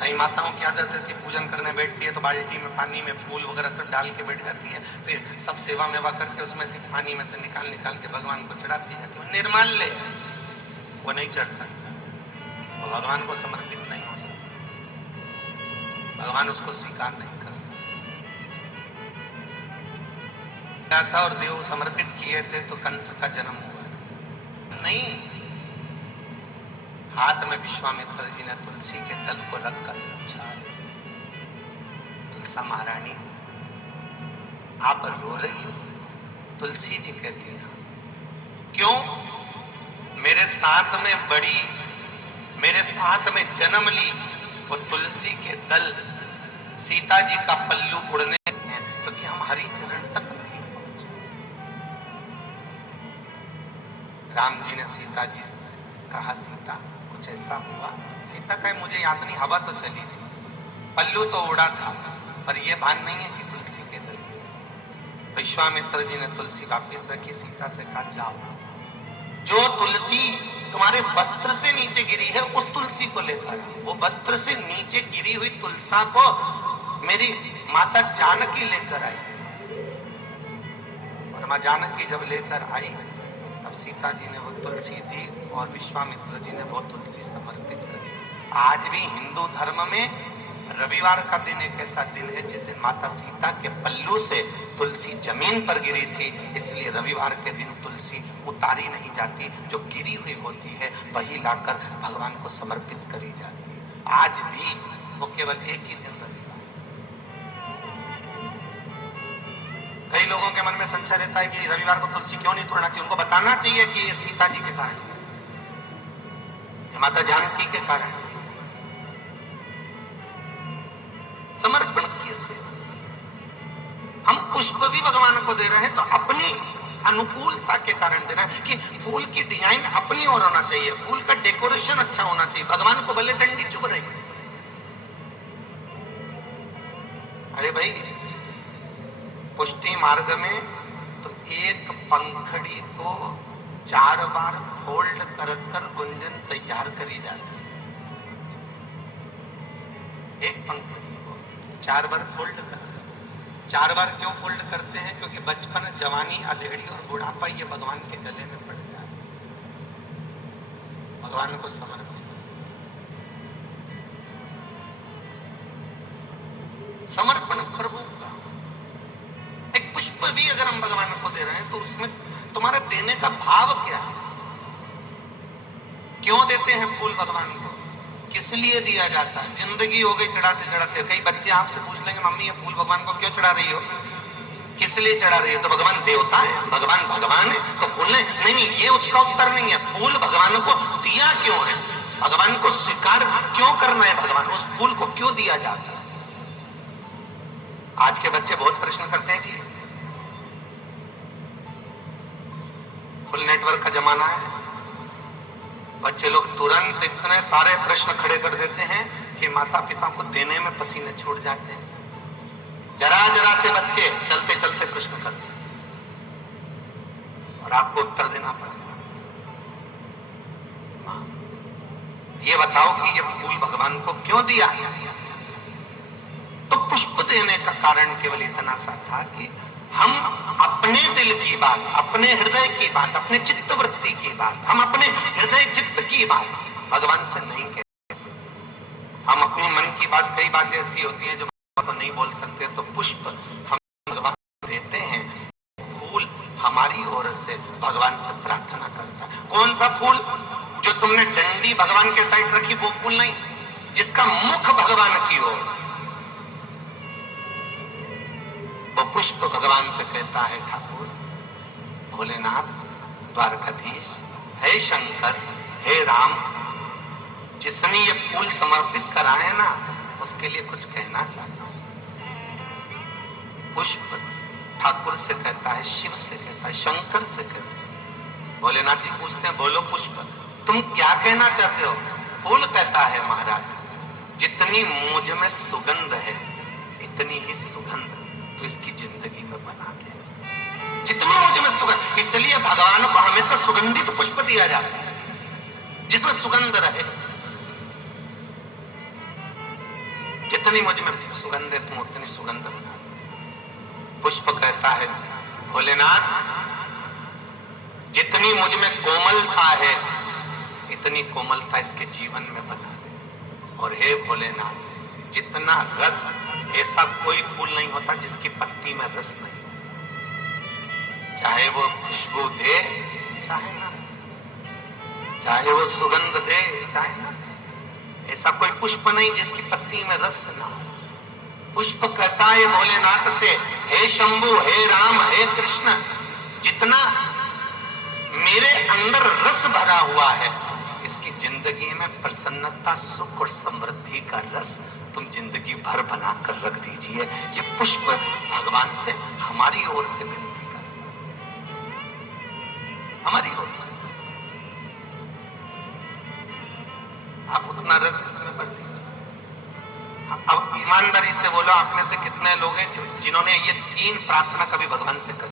कई माताओं की आदत है कि पूजन करने बैठती है तो बाल्टी में पानी में फूल वगैरह सब डाल के बैठ जाती है, फिर सब सेवा मेवा करके उसमें से पानी में से निकाल निकाल के भगवान को चढ़ाती जाती है। निर्माल्य है, वो नहीं चढ़ सकता, वो भगवान को समर्पित नहीं हो सकता, भगवान उसको स्वीकार नहीं कर सकता था। और देव समर्पित किए थे तो कंस का जन्म हुआ नहीं। हाथ में विश्वामित्र जी ने तुलसी के दल को रखकर पूछा, तुलसा महारानी आप रो रही हो? तुलसी जी कहती है क्यों? मेरे साथ में बड़ी, मेरे साथ में जन्म ली वो तुलसी के दल, सीता जी का पल्लू उड़ने हैं क्योंकि हम हरि चरण तक नहीं पहुंचे। राम जी ने सीता जी से कहा सीता कुछ ऐसा हुआ? सीता कहे मुझे याद नहीं, हवा तो चली थी, पल्लू तो उड़ा था, पर यह भान नहीं है कि तुलसी के दल। विश्वामित्र जी ने तुलसी वापिस रखी, सीता से कहा जाओ, जो तुलसी तुम्हारे वस्त्र से नीचे गिरी है उस तुलसी को लेकर आओ। वो वस्त्र से नीचे गिरी हुई तुलसा को मेरी माता जानकी लेकर आई, और मां जानकी जब लेकर आई तब सीता जी ने वो तुलसी दी और विश्वामित्र जी ने वो तुलसी समर्पित करी। आज भी हिंदू धर्म में रविवार का दिन एक ऐसा दिन है जिस दिन माता सीता के पल्लू से तुलसी जमीन पर गिरी थी, इसलिए रविवार के दिन तुलसी उतारी नहीं जाती, जो गिरी हुई होती है वही लाकर भगवान को समर्पित करी जाती है। आज भी वो केवल एक ही दिन रविवार। कई लोगों के मन में संशय रहता है कि रविवार को तुलसी क्यों नहीं तोड़ना चाहिए। उनको बताना चाहिए कि ये सीता जी के कारण, ये माता जानकी के कारण। समर्पण कैसे? हम पुष्प भी भगवान को दे रहे हैं तो अपनी अनुकूलता के कारण देना है कि फूल की डिजाइन अपनी ओर होना चाहिए, फूल का डेकोरेशन अच्छा होना चाहिए, भगवान को भले डंडी चुभ रही। अरे भाई पुष्टि मार्ग में तो एक पंखड़ी को 4 बार फोल्ड कर गुंजन तैयार करी जाती है। एक पंखड़ी को 4 बार फोल्ड कर, 4 बार क्यों फोल्ड करते हैं? क्योंकि बचपन, जवानी, अधेड़ी और बुढ़ापा ये भगवान के गले में पड़ जाए, भगवान को समर्पित। समर्पण प्रभु का। एक पुष्प भी अगर हम भगवान को दे रहे हैं तो उसमें तुम्हारा देने का भाव क्या है? क्यों देते हैं फूल भगवान को? किस लिए दिया जाता है? जिंदगी हो गई चढ़ाते चढ़ाते। कई बच्चे आपसे पूछ लेंगे मम्मी ये फूल भगवान को क्यों चढ़ा रही हो, किस लिए चढ़ा रही हो? तो भगवान देवता है, भगवान भगवान है तो फूल नहीं नहीं, ये उसका उत्तर नहीं है। फूल भगवान को दिया क्यों है, भगवान को स्वीकार क्यों करना है, भगवान उस फूल को क्यों दिया जाता है? आज के बच्चे बहुत प्रश्न करते हैं जी, फुल नेटवर्क का जमाना है, बच्चे लोग तुरंत इतने सारे प्रश्न खड़े कर देते हैं कि माता पिता को देने में पसीने छूट जाते हैं। जरा जरा से बच्चे चलते चलते प्रश्न करते हैं और आपको उत्तर देना पड़ेगा। ये बताओ कि ये फूल भगवान को क्यों दिया? तो पुष्प देने का कारण केवल इतना सा था कि हम अपने दिल की बात, अपने हृदय की बात, अपने चित्त वृत्ति की बात, हम अपने हृदय चित्त की बात भगवान से नहीं कहते। हम अपनी मन की बात, कई बातें ऐसी होती हैं जो तो नहीं बोल सकते, तो पुष्प हम भगवान देते हैं। फूल हमारी ओर से भगवान से प्रार्थना करता है। कौन सा फूल? जो तुमने डंडी भगवान के साइड रखी वो फूल नहीं, जिसका मुख भगवान की ओर, वो पुष्प भगवान से कहता है ठाकुर, भोलेनाथ, द्वारकाधीश, हे शंकर, हे राम, जिसने ये फूल समर्पित कराए ना उसके लिए कुछ कहना चाहता हूं। पुष्प ठाकुर से कहता है, शिव से कहता है, शंकर से कहता है। भोलेनाथ जी पूछते हैं बोलो पुष्प तुम क्या कहना चाहते हो? फूल कहता है महाराज, जितनी मुझ में सुगंध है इतनी ही सुगंध तो इसकी जिंदगी में बना दे। जितनी मुझ में सुगंध, इसलिए भगवान को हमेशा सुगंधित पुष्प दिया जाता है जिसमें सुगंध रहे। जितनी मुझ में सुगंध है तुम उतनी सुगंध बना दो। पुष्प कहता है भोलेनाथ जितनी मुझ में कोमलता है इतनी कोमलता इसके जीवन में बना दे। और हे भोलेनाथ जितना रस, ऐसा कोई फूल नहीं होता जिसकी पत्ती में रस नहीं, चाहे वो खुशबू दे चाहे ना, चाहे वो सुगंध दे चाहे ना, ऐसा कोई पुष्प नहीं जिसकी पत्ती में रस ना हो। पुष्प कहता है भोलेनाथ से हे शंभु, हे राम, हे कृष्ण, जितना मेरे अंदर रस भरा हुआ है इसकी जिंदगी में प्रसन्नता, सुख और समृद्धि का रस तुम जिंदगी भर बनाकर रख दीजिए। ये पुष्प भगवान से हमारी ओर से विनती करता, हमारी ओर से। आप उतना रस इसमें भर दीजिए। अब ईमानदारी से बोलो, आप में से कितने लोग हैं जिन्होंने ये 3 प्रार्थना कभी भगवान से करी?